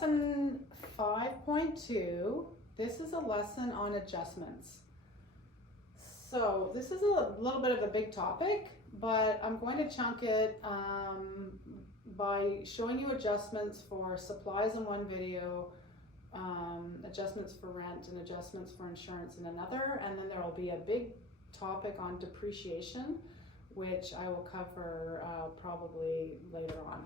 lesson 5.2. This is a lesson on adjustments. So this is a little bit of a big topic, but I'm going to chunk it by showing you adjustments for supplies in one video, adjustments for rent, and adjustments for insurance in another, and then there will be a big topic on depreciation, which I will cover probably later on.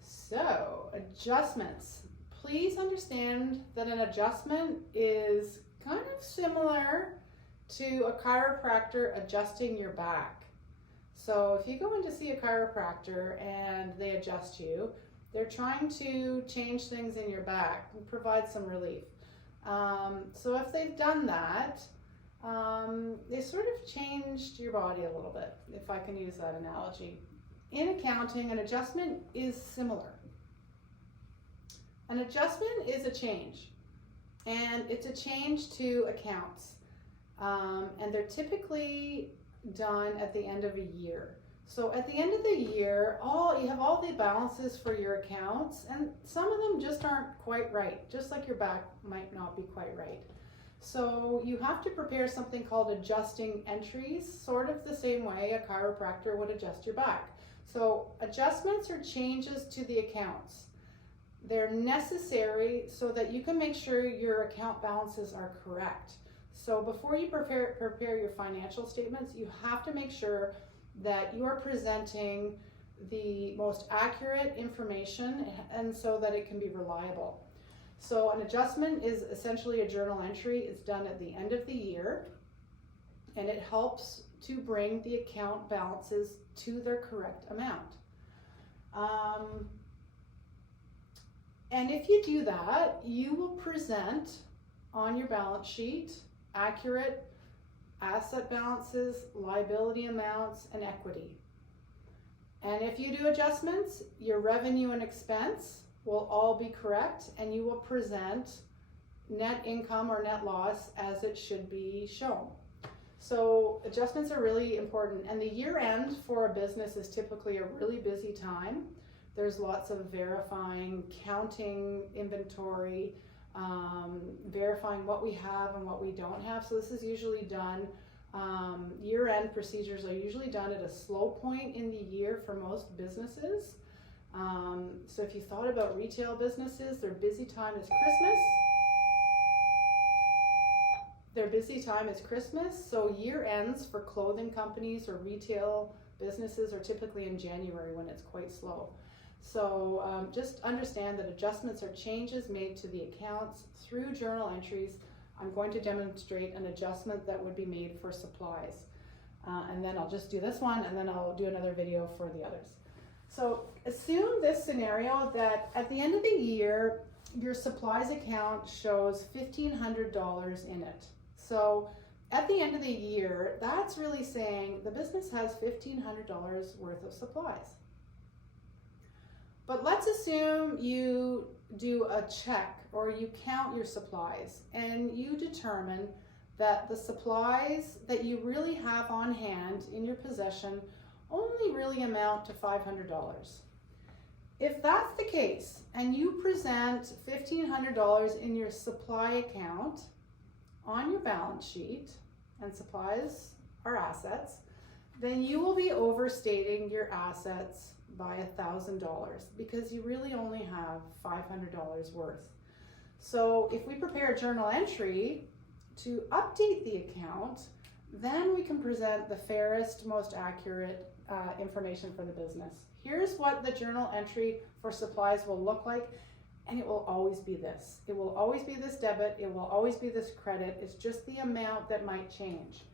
So, adjustments. Please understand that an adjustment is kind of similar to a chiropractor adjusting your back. So if you go in to see a chiropractor and they adjust you, they're trying to change things in your back and provide some relief. So if they've done that, they sort of changed your body a little bit, if I can use that analogy. In accounting, an adjustment is similar. An adjustment is a change, and it's a change to accounts, and they're typically done at the end of a year. So at the end of the year, you have all the balances for your accounts, and some of them just aren't quite right, just like your back might not be quite right. So you have to prepare something called adjusting entries, sort of the same way a chiropractor would adjust your back. So adjustments are changes to the accounts. They're necessary so that you can make sure your account balances are correct. So before you prepare your financial statements, you have to make sure that you are presenting the most accurate information and so that it can be reliable. So an adjustment is essentially a journal entry. It's done at the end of the year, and it helps to bring the account balances to their correct amount. And if you do that, you will present on your balance sheet accurate asset balances, liability amounts, and equity. And if you do adjustments, your revenue and expense will all be correct, and you will present net income or net loss as it should be shown. So adjustments are really important, and the year end for a business is typically a really busy time. There's lots of verifying, counting inventory, verifying what we have and what we don't have. So this is usually done, year-end procedures are usually done at a slow point in the year for most businesses. So if you thought about retail businesses, their busy time is Christmas. Their busy time is Christmas, so year ends for clothing companies or retail businesses are typically in January when it's quite slow. So just understand that adjustments are changes made to the accounts through journal entries. I'm going to demonstrate an adjustment that would be made for supplies. And then I'll just do this one, and then I'll do another video for the others. So assume this scenario that at the end of the year, your supplies account shows $1,500 in it. So at the end of the year, that's really saying the business has $1,500 worth of supplies. But let's assume you do a check or you count your supplies and you determine that the supplies that you really have on hand in your possession only really amount to $500. If that's the case and you present $1,500 in your supply account on your balance sheet, and supplies are assets, then you will be overstating your assets by $1,000 because you really only have $500 worth. So if we prepare a journal entry to update the account, then we can present the fairest, most accurate information for the business. Here's what the journal entry for supplies will look like, and it will always be this. It will always be this debit, it will always be this credit. It's just the amount that might change.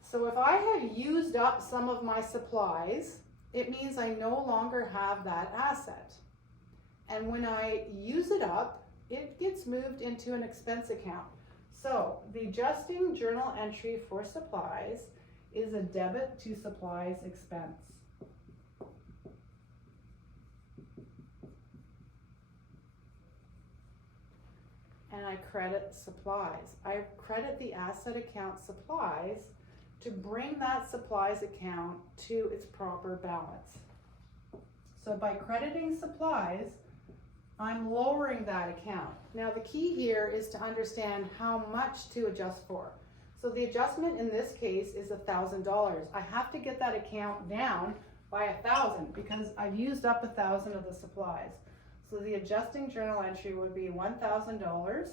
So if I have used up some of my supplies, it means I no longer have that asset. And when I use it up, it gets moved into an expense account. So the adjusting journal entry for supplies is a debit to supplies expense. And I credit supplies. I credit the asset account supplies to bring that supplies account to its proper balance. So by crediting supplies, I'm lowering that account. Now the key here is to understand how much to adjust for. So the adjustment in this case is $1,000. I have to get that account down by 1,000 because I've used up 1,000 of the supplies. So the adjusting journal entry would be $1,000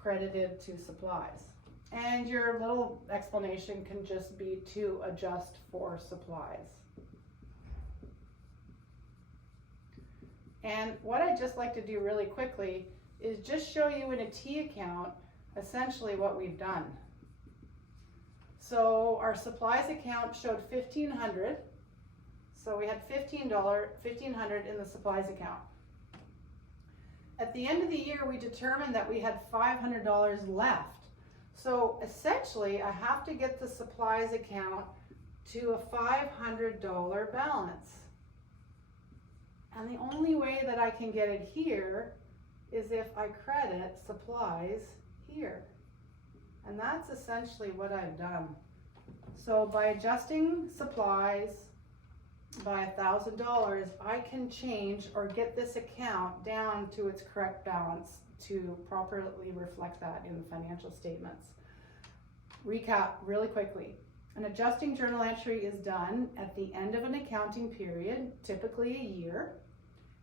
credited to supplies. And your little explanation can just be to adjust for supplies. And what I'd just like to do really quickly is just show you in a T account essentially what we've done. So our supplies account showed $1,500. So we had $1,500 in the supplies account. At the end of the year, we determined that we had $500 left. So essentially, I have to get the supplies account to a $500 balance. And the only way that I can get it here is if I credit supplies here. And that's essentially what I've done. So by adjusting supplies by $1,000, I can change or get this account down to its correct balance to properly reflect that in the financial statements. Recap really quickly. An adjusting journal entry is done at the end of an accounting period, typically a year.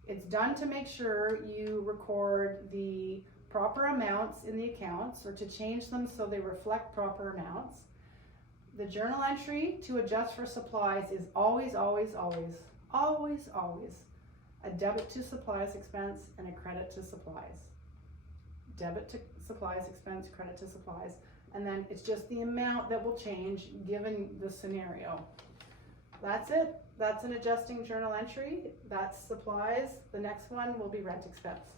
It's done to make sure you record the proper amounts in the accounts or to change them so they reflect proper amounts. The journal entry to adjust for supplies is always a debit to supplies expense and a credit to supplies. Debit to supplies expense, credit to supplies, and then it's just the amount that will change given the scenario. That's it. That's an adjusting journal entry. That's supplies. The next one will be rent expense.